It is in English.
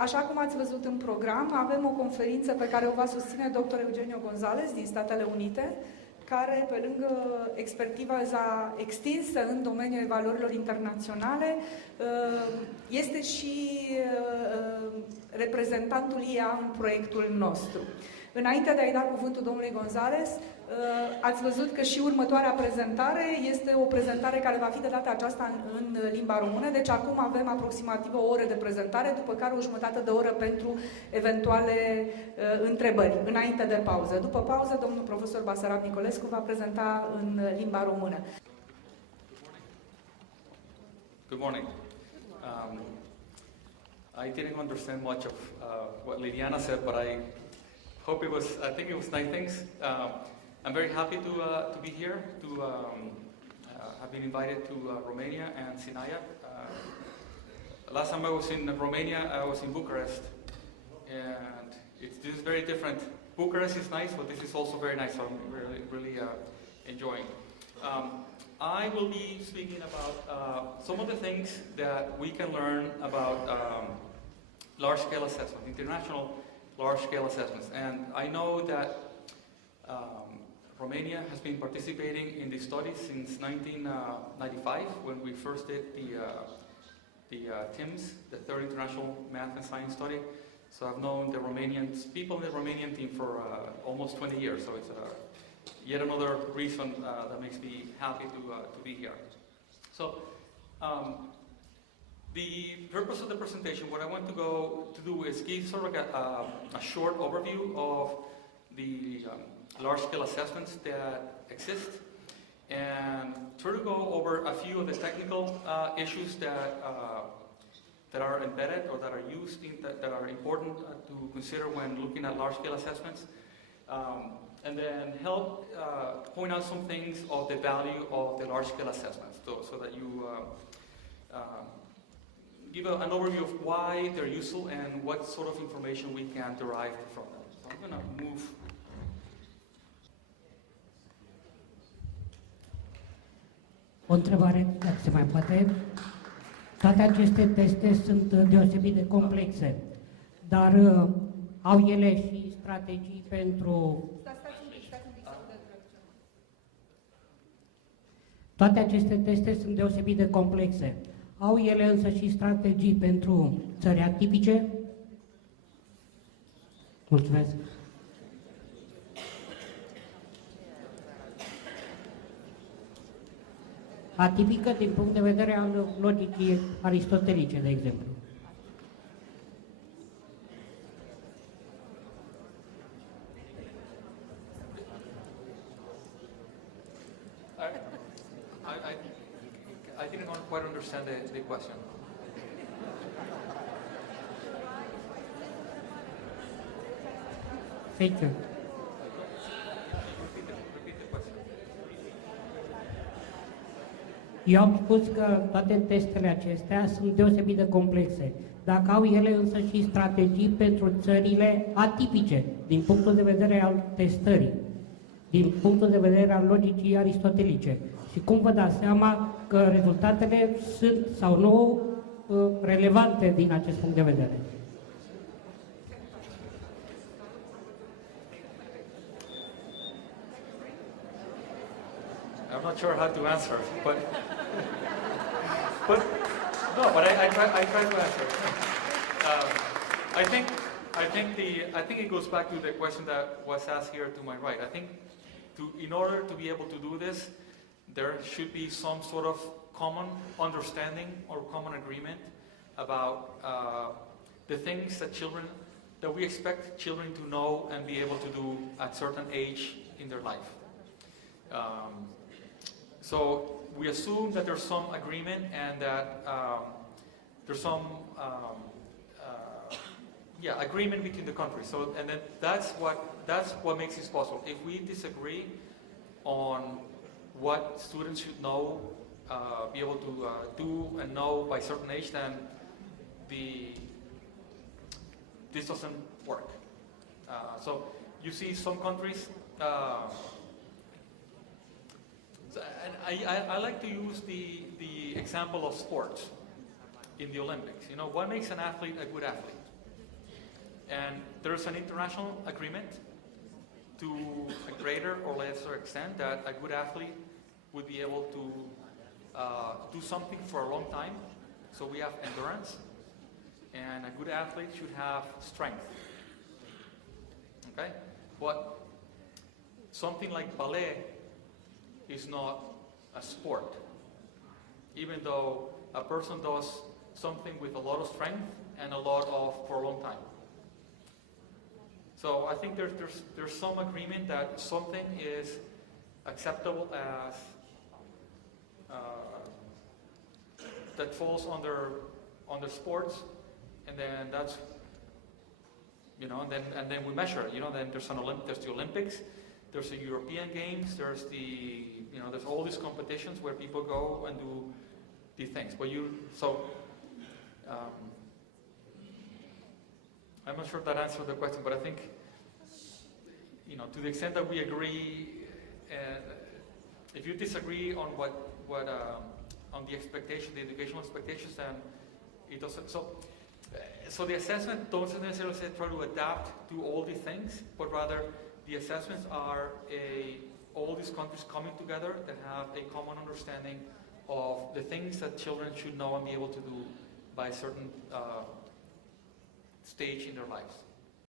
Așa cum ați văzut în program, avem o conferință pe care o va susține dr. Eugenio Gonzales din Statele Unite, care, pe lângă expertiza extinsă în domeniul evaluărilor internaționale, este și reprezentantul IA în proiectul nostru. Înainte de a-i da cuvântul domnului Gonzales, ați văzut că și următoarea prezentare este o prezentare care va fi de data aceasta în limba română, deci acum avem aproximativ o oră de prezentare, după care o jumătate de oră pentru eventuale întrebări, înainte de pauză. După pauză, domnul profesor Basarab Nicolescu va prezenta în limba română. Good morning. I didn't understand much of what Liliana said, but I think it was nice things. I'm very happy to be here, to have been invited to Romania and Sinaia. Last time I was in Romania, I was in Bucharest, and this is very different. Bucharest is nice, but this is also very nice, so I'm really enjoying. I will be speaking about some of the things that we can learn about large-scale assessment, international large-scale assessments. And I know that Romania has been participating in this study since 1995, when we first did the TIMS, the Third International Math and Science Study. So I've known the people in the Romanian team for almost 20 years. So it's yet another reason that makes me happy to be here. So the purpose of the presentation, what I want to do is give sort of a short overview of the large-scale assessments that exist, and try to go over a few of the technical issues that are embedded or that are used that are important to consider when looking at large-scale assessments, and then help point out some things of the value of the large-scale assessments, so that you give an overview of why they're useful and what sort of information we can derive from them. So I'm going to move. O întrebare, dacă se mai poate. Toate aceste teste sunt deosebit de complexe, dar au ele și strategii pentru... Toate aceste teste sunt deosebit de complexe. Au ele însă și strategii pentru țări atipice? Mulțumesc. Atipică din punct de vedere al logicii aristotelice, de exemplu. I didn't quite understand the question. Thank you. Repeat the question. Eu am spus că toate testele acestea sunt deosebit de complexe. Dacă au ele însă și strategii pentru țările atipice, din punctul de vedere al testării, din punctul de vedere al logicii aristotelice. Și cum vă dați seama că rezultatele sunt sau nu relevante din acest punct de vedere? I'm not sure how to answer, but I try to answer. I think it goes back to the question that was asked here to my right. I think in order to be able to do this, there should be some sort of common understanding or common agreement about the things that we expect children to know and be able to do at certain age in their life. So we assume that there's some agreement and that there's some agreement between the countries. So and then that's what makes this possible. If we disagree on what students should know, be able to do and know by a certain age, then this doesn't work. So you see some countries. And I like to use the example of sports. in the Olympics. You know, what makes an athlete a good athlete? And there's an international agreement to a greater or lesser extent that a good athlete would be able to do something for a long time. So we have endurance, and a good athlete should have strength. Okay? But something like ballet is not a sport, even though a person does something with a lot of strength and a lot of for a long time. So I think there's some agreement that something is acceptable as that falls under sports, and then that's, you know, and then we measure. You know, then there's the Olympics, there's the European Games, there's there's all these competitions where people go and do these things. But I'm not sure that answered the question, but I think, you know, to the extent that we agree, if you disagree on what on the expectation, the educational expectations, then it doesn't. So the assessment doesn't necessarily say try to adapt to all these things, but rather the assessments are all these countries coming together that have a common understanding of the things that children should know and be able to do by a certain stage in their lives.